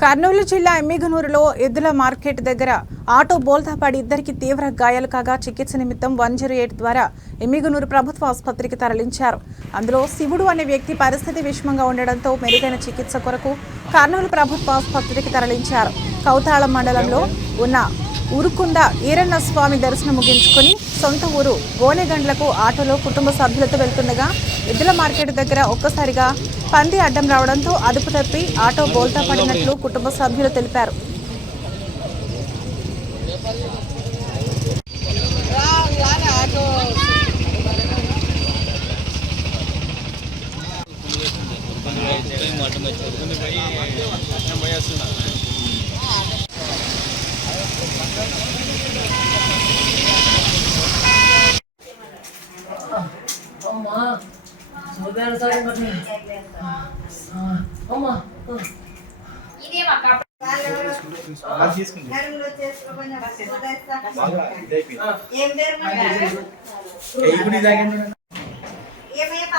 కర్నూలు జిల్లా ఎమ్మిగనూరులో ఎద్దుల మార్కెట్ దగ్గర ఆటో బోల్తా పడి ఇద్దరికి తీవ్ర గాయాలు కాగా చికిత్స నిమిత్తం 108 ద్వారా ఎమ్మిగనూరు ప్రభుత్వ ఆసుపత్రికి తరలించారు. అందులో శివుడు అనే వ్యక్తి పరిస్థితి విషమంగా ఉండడంతో మెరుగైన చికిత్స కొరకు కర్నూలు ప్రభుత్వ ఆసుపత్రికి తరలించారు. కౌతాళం మండలంలో ఉన్న ఉరుకుంద ఈరన్న స్వామి దర్శనం ముగించుకుని సొంత ఊరు గోనెగండ్లకు ఆటోలో కుటుంబ సభ్యులతో వెళ్తుండగా ఎద్దుల మార్కెట్ దగ్గర ఒక్కసారిగా పంది అడ్డం రావడంతో అదుపు తప్పి ఆటో బోల్తా పడినట్లు కుటుంబ సభ్యులు తెలిపారు. ఏమయ్యా